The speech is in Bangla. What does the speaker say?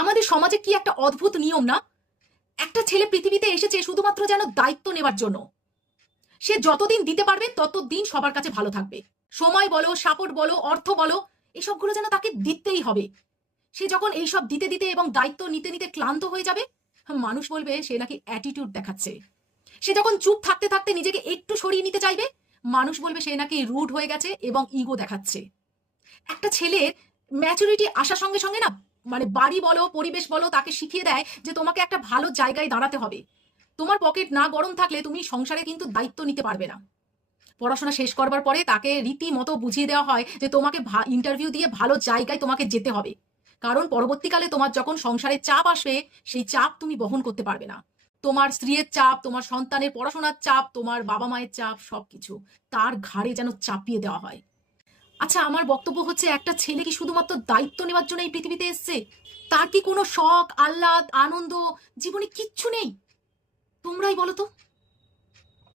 আমাদের সমাজে কি একটা অদ্ভুত নিয়ম না? একটা ছেলে পৃথিবীতে এসেছে শুধুমাত্র যেন দায়িত্ব নেবার জন্য। সে যতদিন দিতে পারবে ততদিন সবার কাছে ভালো থাকবে। সময় বলো, সাপোর্ট বলো, অর্থ বলো, এসবগুলো যেন তাকে দিতেই হবে। সে যখন এইসব দিতে দিতে এবং দায়িত্ব নিতে নিতে ক্লান্ত হয়ে যাবে, মানুষ বলবে সে নাকি অ্যাটিটিউড দেখাচ্ছে। সে যখন চুপ থাকতে থাকতে নিজেকে একটু সরিয়ে নিতে চাইবে, মানুষ বলবে সে নাকি রুড হয়ে গেছে এবং ইগো দেখাচ্ছে। একটা ছেলের ম্যাচুরিটি আসার সঙ্গে সঙ্গে না, মানে বাড়ি বলো, পরিবেশ বলো, তাকে শিখিয়ে দেয় যে তোমাকে একটা ভালো জায়গায় দাঁড়াতে হবে। তোমার পকেট না গরম থাকলে তুমি সংসারে কিন্তু দায়িত্ব নিতে পারবে না। পড়াশোনা শেষ করবার পরে তাকে রীতিমতো বুঝিয়ে দেওয়া হয় যে তোমাকে ইন্টারভিউ দিয়ে ভালো জায়গায় তোমাকে যেতে হবে, কারণ পরবর্তীকালে তোমার যখন সংসারে চাপ আসবে, সেই চাপ তুমি বহন করতে পারবে না। তোমার স্ত্রীর চাপ, তোমার সন্তানের পড়াশোনার চাপ, তোমার বাবা মায়ের চাপ, সবকিছু তার ঘাড়ে যেন চাপিয়ে দেওয়া হয়। আচ্ছা, আমার বক্তব্য হচ্ছে, একটা ছেলে কি শুধুমাত্র দায়িত্ব নেওয়ার জন্য এই পৃথিবীতে এসছে? তার কি কোনো শখ, আহ্লাদ, আনন্দ জীবনে কিচ্ছু নেই? তোমরাই বলো তো।